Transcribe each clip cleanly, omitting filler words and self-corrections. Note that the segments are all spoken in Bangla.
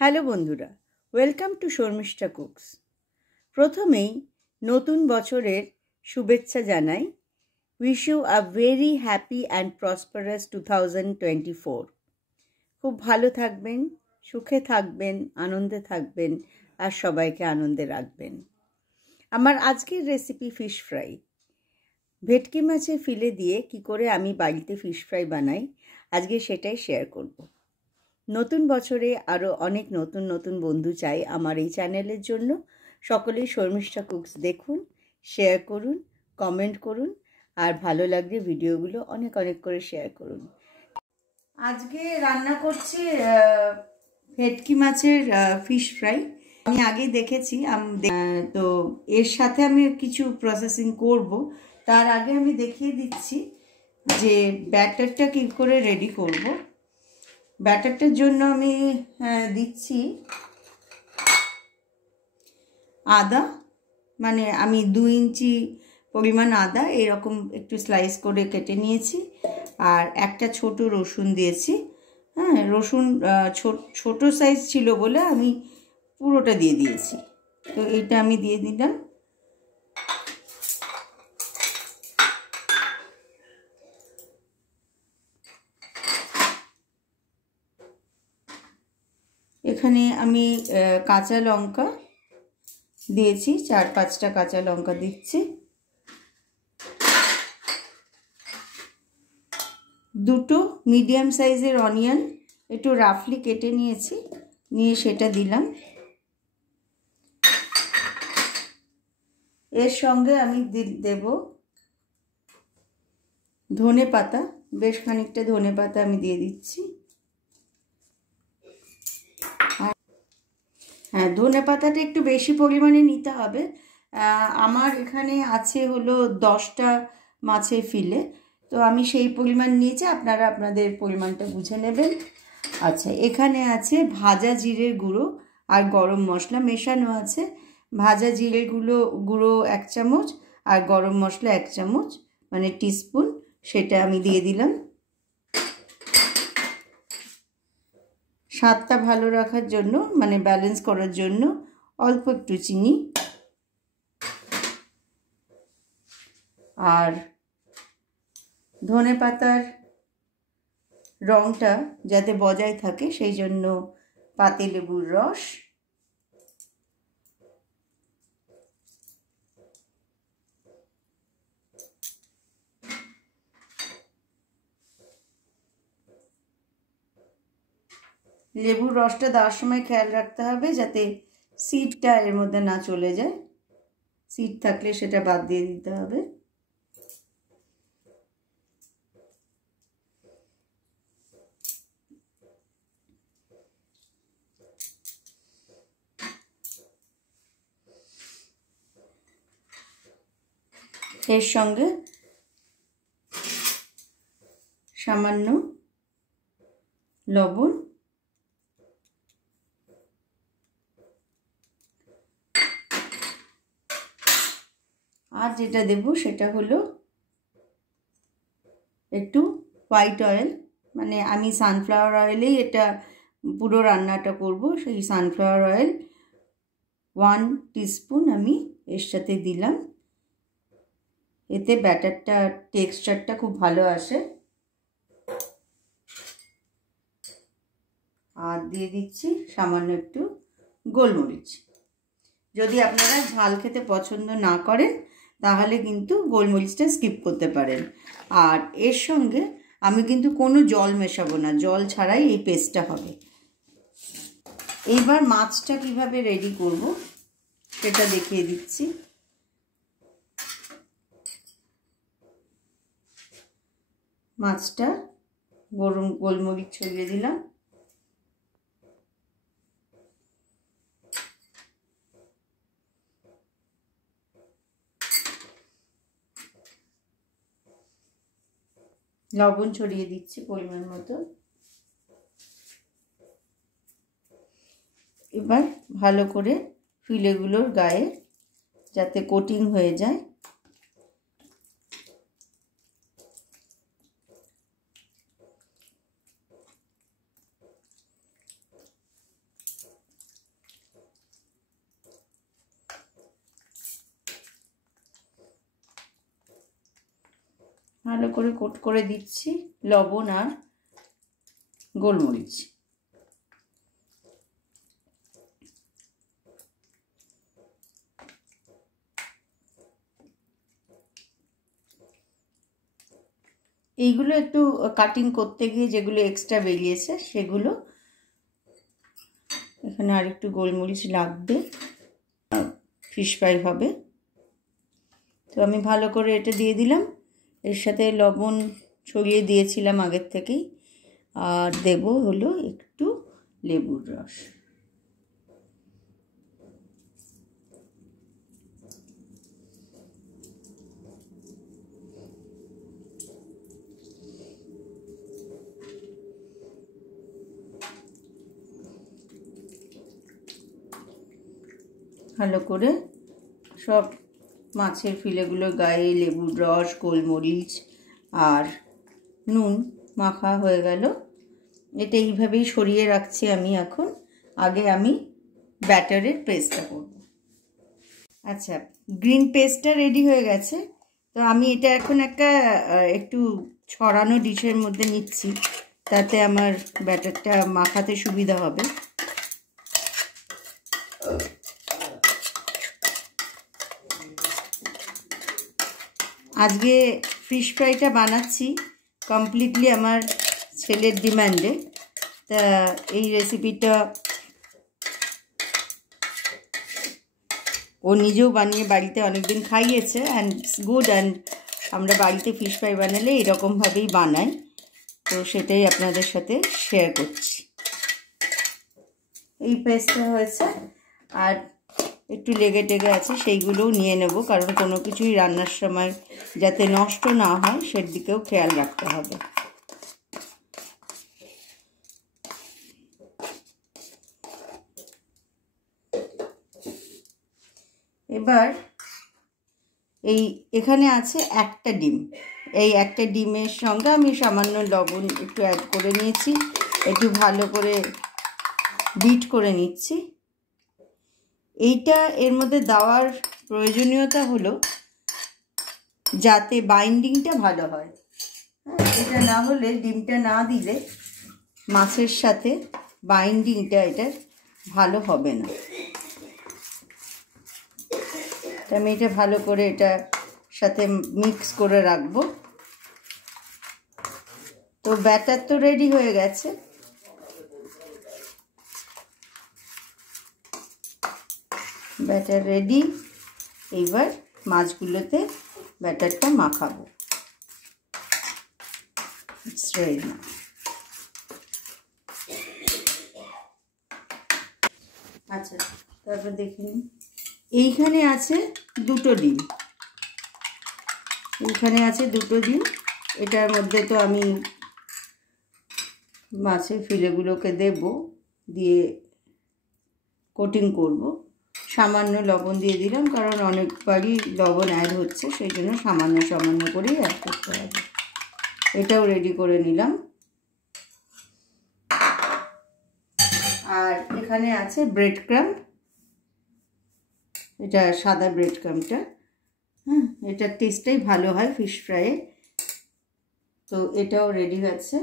হ্যালো বন্ধুরা, ওয়েলকাম টু শর্মিষ্ঠা কুকস। প্রথমেই নতুন বছরের শুভেচ্ছা জানাই। Wish you a very happy and prosperous 2024। খুব ভালো থাকবেন, সুখে থাকবেন, আনন্দে থাকবেন আর সবাইকে আনন্দে রাখবেন। আমার আজকের রেসিপি ফিশ ফ্রাই। ভেটকি মাছের ফিলে দিয়ে কি করে আমি বাড়িতে ফিশ ফ্রাই বানাই, আজকে সেটাই শেয়ার করব। নতুন বছরে আরও অনেক নতুন নতুন বন্ধু চাই আমার এই চ্যানেলের জন্য। সকলেই শর্মিষ্ঠা কুকস দেখুন, শেয়ার করুন, কমেন্ট করুন, আর ভালো লাগলে ভিডিওগুলো অনেক অনেক করে শেয়ার করুন। আজকে রান্না করছি ভেটকি মাছের ফিশ ফ্রাই। আমি আগে দেখেছি, তো এর সাথে আমি কিছু প্রসেসিং করব। তার আগে আমি দেখিয়ে দিচ্ছি যে ব্যাটারটা কী করে রেডি করব। ব্যাটারটার জন্য আমি দিচ্ছি আদা, মানে আমি 2 ইঞ্চি পরিমাণ আদা এরকম একটু স্লাইস করে কেটে নিয়েছি, আর একটা ছোট রসুন দিয়েছি। হ্যাঁ, রসুন ছোট সাইজ ছিল বলে আমি পুরোটা দিয়ে দিয়েছি। তো এটা আমি দিয়ে দিলাম। এখানে আমি কাঁচা লঙ্কা দিয়েছি, 4-5টা কাঁচা লঙ্কা দিচ্ছি। 2টো মিডিয়াম সাইজের অনিয়ন একটু রাফলি কেটে নিয়েছি, নিয়ে সেটা দিলাম। এর সঙ্গে আমি দেব ধনে পাতা, বেশ খানিকটা ধনে পাতা আমি দিয়ে দিচ্ছি। হ্যাঁ, ধনে পাতাটা একটু বেশি পরিমাণে নিতে হবে। আমার এখানে আছে হলো 10টা মাছের ফিলে, তো আমি সেই পরিমাণ নিয়েছি, আপনারা আপনাদের পরিমাণটা বুঝে নেবেন। আচ্ছা, এখানে আছে ভাজা জিরের গুঁড়ো আর গরম মশলা মেশানো আছে। ভাজা জিরের গুঁড়ো 1 চামচ আর গরম মশলা 1 চামচ, মানে টিস্পুন, সেটা আমি দিয়ে দিলাম। স্বাদটা ভালো রাখার জন্য, মানে ব্যালেন্স করার জন্য অল্প একটু চিনি, আর ধনে পাতার রঙটা যাতে বজায় থাকে সেই জন্য পাতিলেবুর রস। লেবুর রসটা দেওয়ার সময় খেয়াল রাখতে হবে যাতে সিডটা এর মধ্যে না চলে যায়। সিড থাকলে সেটা বাদ দিয়ে দিতে হবে। এর সঙ্গে সামান্য লবণ, আর যেটা দেব সেটা হলো একটু হোয়াইট অয়েল, মানে আমি সানফ্লাওয়ার অয়েলেই এটা পুরো রান্নাটা করব। সেই সানফ্লাওয়ার অয়েল 1 টিস্পুন আমি এর সাথে দিলাম। এতে ব্যাটারটা টেক্সচারটা খুব ভালো আসে। আর দিয়ে দিচ্ছি সামান্য একটু গোলমরিচ। যদি আপনারা ঝাল খেতে পছন্দ না করেন তাহলে কিন্তু গোলমরিচটা স্কিপ করতে পারেন। আর এর সঙ্গে আমি কিন্তু কোনো জল মেশাবো না, জল ছাড়াই এই পেস্টটা হবে। এইবার মাছটা কিভাবে রেডি করব সেটা দেখিয়ে দিচ্ছি। মাছটা গরম গোলমরিচ ছড়িয়ে দিলাম। লবণ ছড়িয়ে দিচ্ছি পরিমাণ মতো। এবার ভালো করে ফিলেগুলোর গায়ে যাতে কোটিং হয়ে যায় ভালো করে কোট করে দিচ্ছি লবণ আর গোলমরিচ। এইগুলো একটু কাটিং করতে গিয়ে যেগুলো এক্সট্রা বেরিয়েছে সেগুলো, এখানে আর একটু গোলমরিচ লাগবে, ফিশ ফ্রাই হবে। তো আমি ভালো করে এটা দিয়ে দিলাম, এর সাথে লবণ ছড়িয়ে দিয়েছিলাম আগের থেকেই, আর দেব হলো একটু লেবুর রস। ভালো করে সব মাছের ফিলেগুলোর গায়ে লেবুর রস, গোলমরিচ আর নুন মাখা হয়ে গেল। এটা এইভাবেই সরিয়ে রাখছি আমি এখন। আগে আমি ব্যাটারের পেস্টটা করব। আচ্ছা, গ্রিন পেস্টটা রেডি হয়ে গেছে। তো আমি এটা এখন একটা একটু ছড়ানো ডিশের মধ্যে নিচ্ছি, তাতে আমার ব্যাটারটা মাখাতে সুবিধা হবে। আজকে ফিশ ফ্রাইটা বানাচ্ছি কমপ্লিটলি আমার ছেলের ডিমান্ডে। তা এই রেসিপিটা ও নিজেও বানিয়ে বাড়িতে অনেকদিন খাইয়েছে, অ্যান্ড ইটস গুড। অ্যান্ড আমরা বাড়িতে ফিশ ফ্রাই বানালে এরকমভাবেই বানাই, তো সেটাই আপনাদের সাথে শেয়ার করছি। এই পেস্টটা হয়েছে, আর একটু লেগে টেগে আছে, সেইগুলোও নিয়ে নেব, কারণ কোনো কিছুই রান্নার সময় যাতে নষ্ট না হয় সেদিকেও খেয়াল রাখতে হবে। এবার এখানে আছে একটা ডিম। এই একটা ডিমের সঙ্গে আমি সামান্য লবণ একটু অ্যাড করে নিয়েছি, একটু ভালো করে বিট করে নিচ্ছি। এইটা এর মধ্যে দেওয়ার প্রয়োজনীয়তা হলো যাতে বাইন্ডিংটা ভালো হয়। এটা না হলে, ডিমটা না দিলে মাছের সাথে বাইন্ডিংটা এটা ভালো হবে না। আমি এটা ভালো করে এটার সাথে মিক্স করে রাখবো। তো ব্যাটার তো রেডি হয়ে গেছে। Batter ready. এইবার মাছগুলোতে ব্যাটারটা মাখাবো। It's ready. আচ্ছা, তারপর দেখুন এইখানে আছে দুটো ডিম। এইখানে আছে দুটো ডিম। এটার মধ্যে তো আমি মাছের ফিলেগুলোকে দেব, দিয়ে কোটিং করব। সামান্য লবণ দিয়ে দিলাম, কারণ অনেকবারই লবণ অ্যাড হচ্ছে, সেই জন্য সামান্য সামান্য করেই অ্যাড করতে হবে। এটাও রেডি করে নিলাম। আর এখানে আছে ব্রেড ক্রাম্ব। এটা সাদা ব্রেড ক্রাম্বটা, এটার টেস্টটাই ভালো হয় ফিশ ফ্রাইয়ে। তো এটাও রেডি হচ্ছে।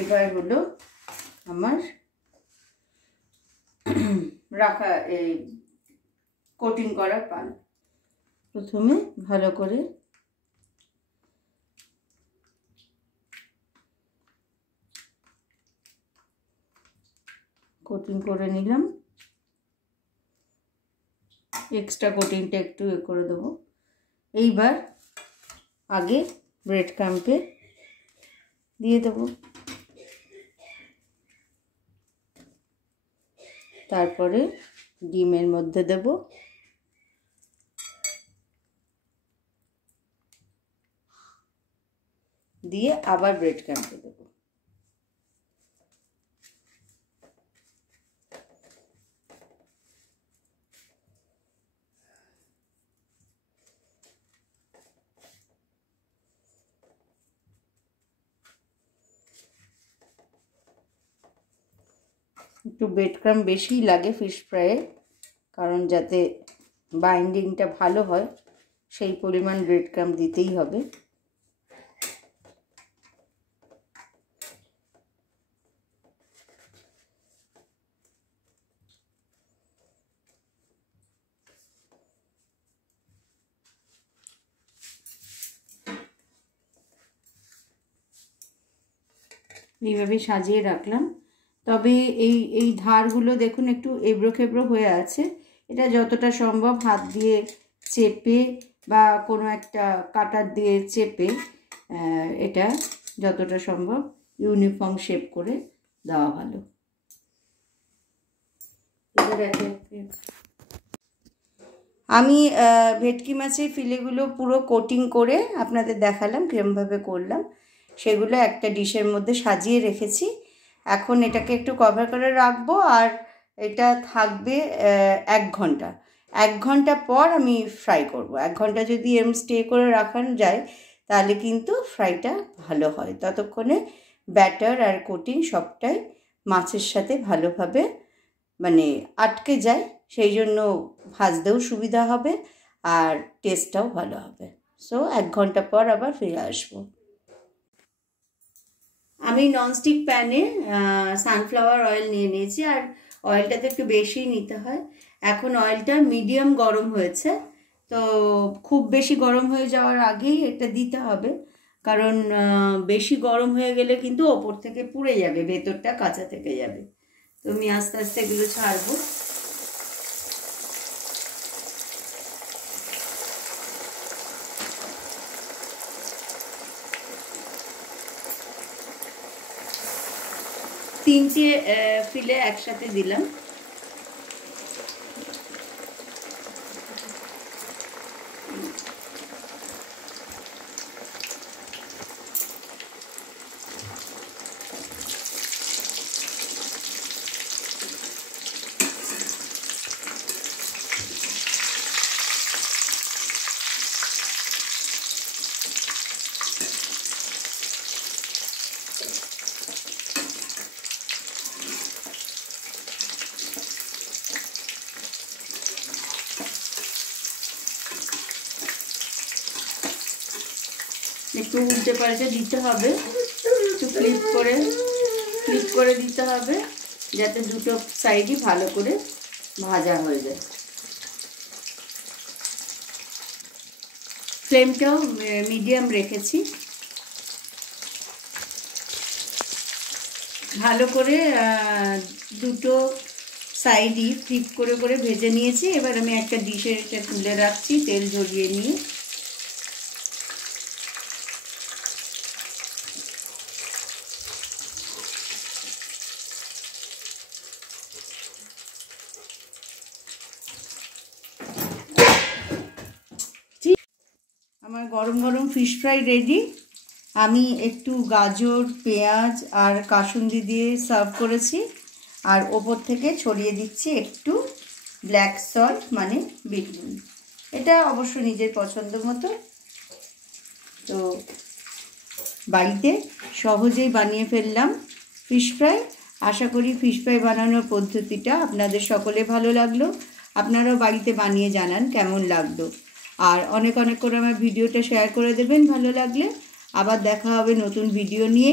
এবার হলো আমার রাখা এই কোটিং করার পান। প্রথমে ভালো করে কোটিং করে নিলাম। এক্সট্রা কোটিংটা একটু করে দেবো। এইবার আগে ব্রেড ক্রাম্বে দিয়ে দেবো, তারপরে ডিমের মধ্যে দেব, দিয়ে আবার ব্রেড ক্রাম্বে দেবো। একটু ব্রেড ক্রাম্ব বেশিই লাগে ফিশ ফ্রাইয়ে, কারণ যাতে বাইন্ডিংটা ভালো হয় সেই পরিমাণ ব্রেড ক্রাম্ব দিতেই হবে। এইভাবে সাজিয়ে রাখলাম। তবে এই ধারগুলো দেখুন একটু এবড়ো খেবড়ো হয়ে আছে, এটা যতটা সম্ভব হাত দিয়ে চেপে বা কোনো একটা কাটার দিয়ে চেপে এটা যতটা সম্ভব ইউনিফর্ম শেপ করে দেওয়া ভালো। আমি ভেটকি মাছের ফিলেগুলো পুরো কোটিং করে আপনাদের দেখালাম কীরকমভাবে করলাম। সেগুলো একটা ডিশের মধ্যে সাজিয়ে রেখেছি। এখন এটাকে একটু কভার করে রাখবো, আর এটা থাকবে 1 ঘন্টা। 1 ঘন্টা পর আমি ফ্রাই করব। 1 ঘন্টা যদি স্টে করে রাখানো যায় তাহলে কিন্তু ফ্রাইটা ভালো হয়। ততক্ষণে ব্যাটার আর কোটিং সবটাই মাছের সাথে ভালোভাবে মানে আটকে যায়, সেই জন্য ভাজতেও সুবিধা হবে আর টেস্টটাও ভালো হবে। সো 1 ঘন্টা পর আবার ফিরে আসবো। আমি ননস্টিক প্যানে সানফ্লাওয়ার অয়েল নিয়ে নিয়েছি, আর অয়েলটাতে একটু বেশি নিতে হয়। এখন অয়েলটা মিডিয়াম গরম হয়েছে, তো খুব বেশি গরম হয়ে যাওয়ার আগেই এটা দিতে হবে, কারণ বেশি গরম হয়ে গেলে কিন্তু ওপর থেকে পুড়ে যাবে, ভেতরটা কাঁচা থেকে যাবে। তো আমি আস্তে আস্তে এগুলো ছাড়বো। তিনটে ফিলে একসাথে দিলাম। একটু উল্টে পাল্টে দিতে হবে, একটু ফ্লিপ করে দিতে হবে, যাতে দুটো সাইডই ভালো করে ভাজা হয়ে যায়। ফ্লেমটাও মিডিয়াম রেখেছি। ভালো করে দুটো সাইডই ফ্লিপ করে ভেজে নিয়েছি। এবার আমি একটা ডিশে এটা তুলে রাখছি তেল ঝরিয়ে নিয়ে। আমার গরম গরম ফিশ ফ্রাই রেডি। আমি একটু গাজর, পেঁয়াজ আর কাসুন্দি দিয়ে সার্ভ করেছি, আর ওপর থেকে ছড়িয়ে দিচ্ছি একটু ব্ল্যাক সল্ট মানে বিট নুন। এটা অবশ্য নিজের পছন্দ মতো। তো বাড়িতে সহজেই বানিয়ে ফেললাম ফিশ ফ্রাই। আশা করি ফিশ ফ্রাই বানানোর পদ্ধতিটা আপনাদের সকলে ভালো লাগলো। আপনারাও বাড়িতে বানিয়ে জানান কেমন লাগলো, আর অনেক করে আমার ভিডিওটা শেয়ার করে দেবেন ভালো লাগলে। আবার দেখা হবে নতুন ভিডিও নিয়ে।